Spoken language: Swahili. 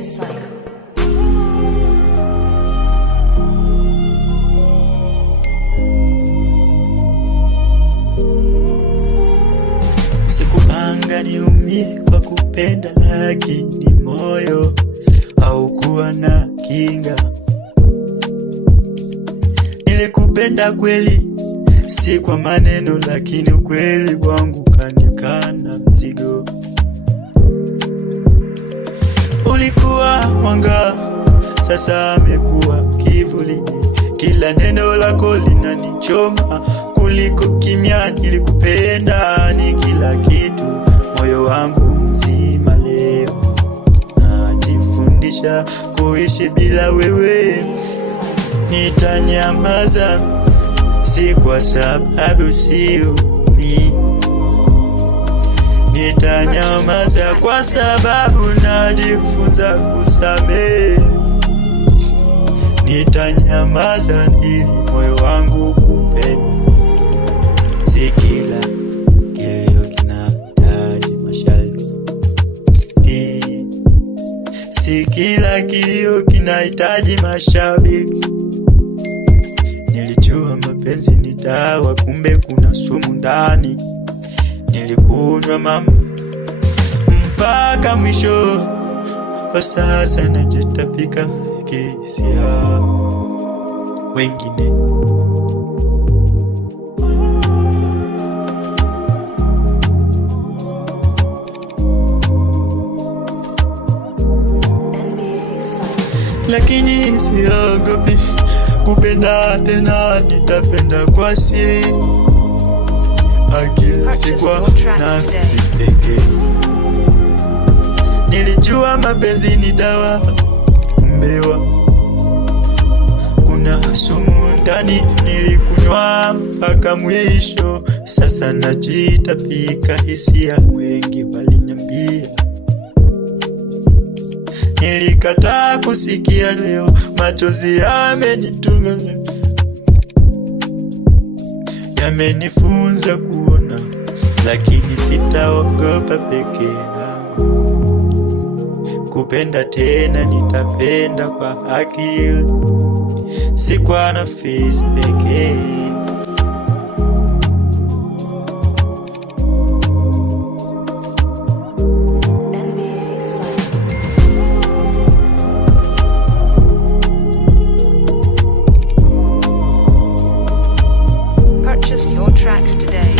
Cycle. Sikupanga niumie kwa kupenda, lakini moyo haukuwa na kinga. Nilikupenda kweli, si kwa maneno, lakini ukweli wangu kanikana mzigo. Ulikuwa mwanga, sasa amekuwa kivuli. Kila neno lako linanichoma kuliko kimya. Nilikupenda ni kila kitu, moyo wangu mzima. Leo najifundisha kuishi bila wewe. Nitanyamaza, si kwa sababu siumi. Nitanyamaza kwa sababu najifunza kusamehe. Nitanyamaza ili moyo wangu upende. Si kila kilio kinahitaji masharti. Si kila kilio kinahitaji mashabiki. Nilijua mapenzi ni dawa, kumbe kuna sumu ndani. Nilikunywa mama mpaka mwisho. Kwa sasa najitapika kihisia. Wengine lakini siogopi kupenda tena. Nitapenda kwa siri, akili si kwa nafsi pekee. Nilijua mapenzi ni dawa, kumbewa kuna sumu ndani. Nilikunywa mpaka mwisho, sasa najitapika hisia. Wengi waliniambia, nilikataa kusikia. Leo machozi yamenitunga, yamenifunza kuona, lakini sitaogopa peke yangu. Kupenda tena nitapenda kwa akili, si kwa nafsi pekee. Purchase your tracks today.